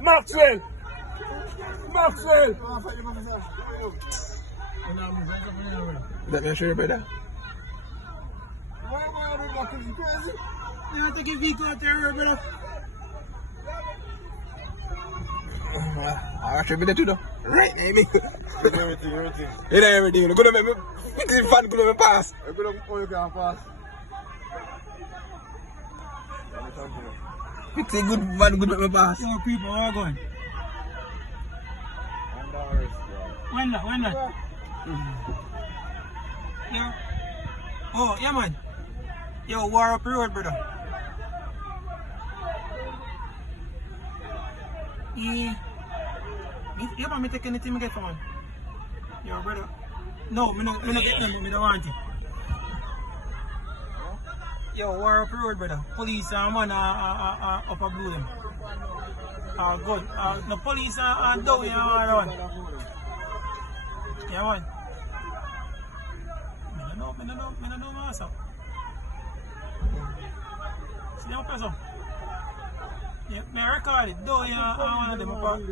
Maxwell! Maxwell! Let me show you, brother. Why am I doing that? Is crazy? You have to give vehicle out there, brother. I actually been too though. Right, baby. Everything. It ain't everything. You're gonna make me. It's fun. Gonna make me pass. You're gonna you can pass. It's a good man. Good make me pass. Yo, people, where are going? When that? Yeah. Oh, yeah, man. Yo, war up the road, brother. Yeah, man, me take anything me get for man. Yo, brother. No, me no get nothing, me don't want it. Yo, war up the road, brother. Police and man up a blue them. Good. The police are down here around. Yeah, man. Me no know myself. See how person? Yeah, me record it. Though, yeah, one of them.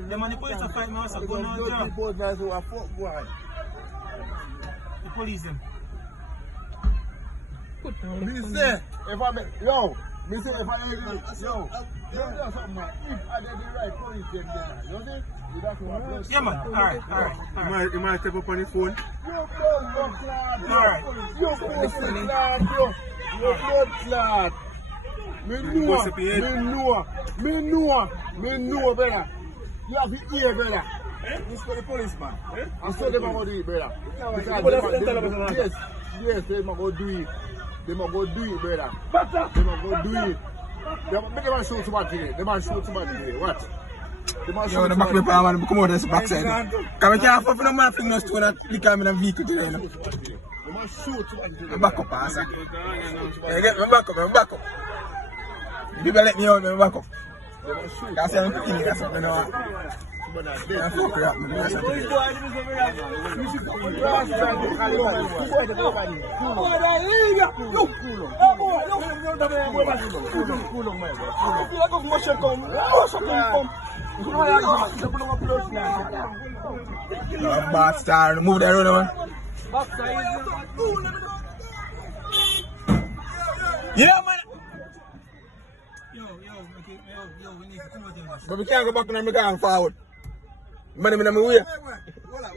Them and the police are fight me also. Go now, yeah. The police them. Me say, if I make, yo, me say if I make, yo, something man. If I did the right police them there, you see? You got to Yeah, man. Alright. You might step up on his phone. Yo, blood clot. Alright. Yo, blood clot, yo. Yo, blood clot. Me know, brother. You have to hear, brother. This for the policeman. I saw them about do it, brother. Yes, they might go do it. They might go do it, brother. They might go do it. They might shoot somebody today. They might shoot somebody today. What? Yo, the back me pa man, come out this backside. Come and can't fuck no man thing no stone and lick am in a vehicle today. They might shoot somebody. Back up, pass. Hey, get me back up. People let me out, me back up. That's what I'm thinking, that's what I know. That's what I'm Bastard, move that road, man. Yeah, man. Yo, we need to come out here. But we can't go back and we can't forward. Man, I'm in my way. Hold on.